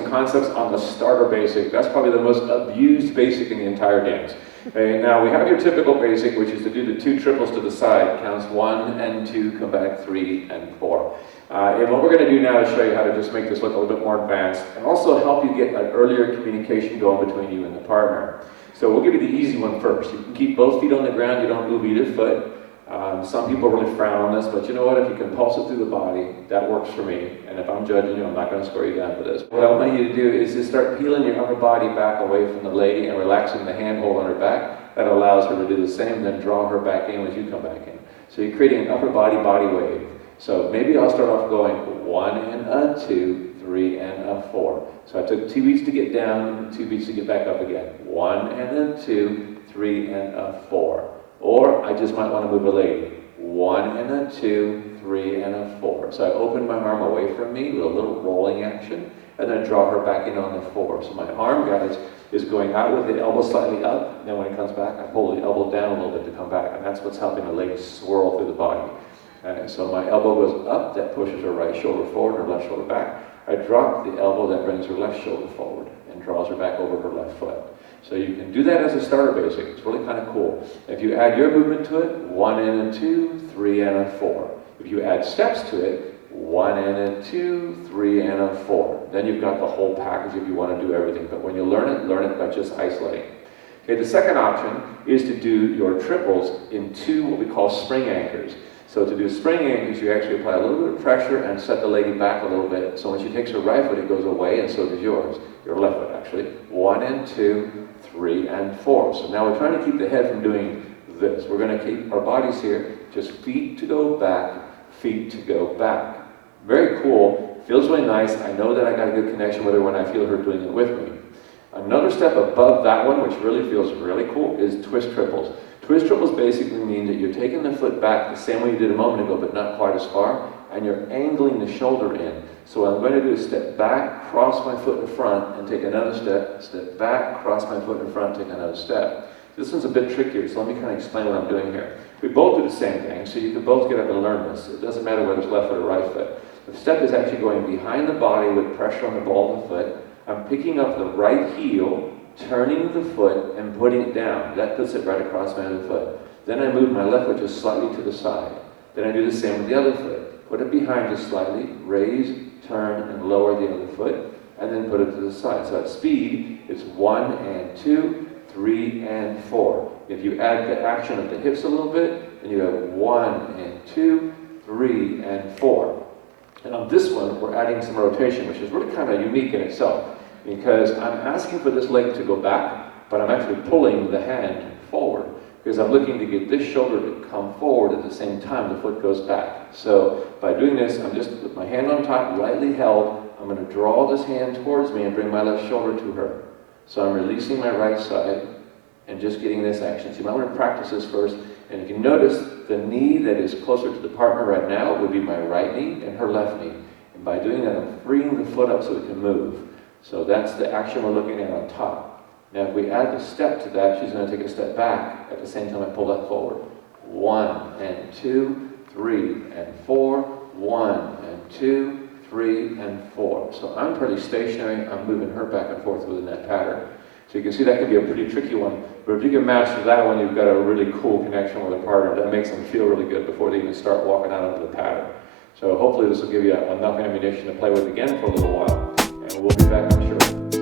some concepts on the starter basic. That's probably the most abused basic in the entire dance. Okay, now we have your typical basic, which is to do the 2 triples to the side. Counts 1 and 2, come back 3 and 4. And what we're going to do now is show you how to just make this look a little bit more advanced and also help you get an earlier communication going between you and the partner. So we'll give you the easy one first. You can keep both feet on the ground, you don't move either foot. Some people really frown on this, but you know what? If you can pulse it through the body, that works for me. And if I'm judging you, I'm not going to score you down for this. What I want you to do is to start peeling your upper body back away from the lady and relaxing the handhold on her back. That allows her to do the same, then draw her back in as you come back in. So you're creating an upper body wave. So maybe I'll start off going 1 and a 2, 3 and a 4. So I took 2 beats to get down, 2 beats to get back up again. 1 and a 2, 3 and a 4. Or I just might want to move a lady. 1 and a 2, 3 and a 4. So I open my arm away from me with a little rolling action, and then draw her back in on the 4. So my arm, guys, is going out with the elbow slightly up, and then when it comes back, I pull the elbow down a little bit to come back, and that's what's helping the leg swirl through the body. So my elbow goes up, that pushes her right shoulder forward, her left shoulder back. I drop the elbow, that brings her left shoulder forward, and draws her back over her left foot. So you can do that as a starter basic. It's really kind of cool. If you add your movement to it, 1 and a 2, 3 and a 4. If you add steps to it, 1 and a 2, 3 and a 4. Then you've got the whole package if you want to do everything. But when you learn it by just isolating. Okay, the second option is to do your triples in 2 what we call spring anchors. So to do spring anchors, you actually apply a little bit of pressure and set the lady back a little bit. So when she takes her right foot, it goes away, and so does yours. Your left foot, actually. 1 and 2, 3 and 4. So now we're trying to keep the head from doing this. We're going to keep our bodies here, just feet to go back, feet to go back. Very cool. Feels really nice. I know that I got a good connection with her when I feel her doing it with me. Another step above that one, which really feels really cool, is twist triples. Twist triples basically mean that you're taking the foot back the same way you did a moment ago, but not quite as far, and you're angling the shoulder in. So what I'm going to do is step back, cross my foot in front, and take another step, step back, cross my foot in front, take another step. This one's a bit trickier, so let me kind of explain what I'm doing here. We both do the same thing, so you can both get up and learn this. It doesn't matter whether it's left foot or right foot. The step is actually going behind the body with pressure on the ball of the foot. I'm picking up the right heel, turning the foot, and putting it down. That puts it right across my other foot. Then I move my left foot just slightly to the side. Then I do the same with the other foot. Put it behind just slightly, raise, turn, and lower the other foot, and then put it to the side. So at speed, it's 1 and 2, 3 and 4. If you add the action of the hips a little bit, then you have 1 and 2, 3 and 4. And on this one, we're adding some rotation, which is really kind of unique in itself, because I'm asking for this leg to go back, but I'm actually pulling the hand forward, because I'm looking to get this shoulder to come forward at the same time the foot goes back. So by doing this, I'm just with my hand on top, lightly held, I'm going to draw this hand towards me and bring my left shoulder to her. So I'm releasing my right side and just getting this action. So you might want to practice this first. And if you notice, the knee that is closer to the partner right now would be my right knee and her left knee. And by doing that, I'm freeing the foot up so it can move. So that's the action we're looking at on top. Now if we add the step to that, she's going to take a step back. At the same time, I pull that forward. 1 and 2, 3 and 4. 1 and 2, 3 and 4. So I'm pretty stationary. I'm moving her back and forth within that pattern. So you can see that can be a pretty tricky one. But if you can master that one, you've got a really cool connection with a partner. That makes them feel really good before they even start walking out into the pattern. So hopefully this will give you enough ammunition to play with again for a little while. And we'll be back, I'm sure.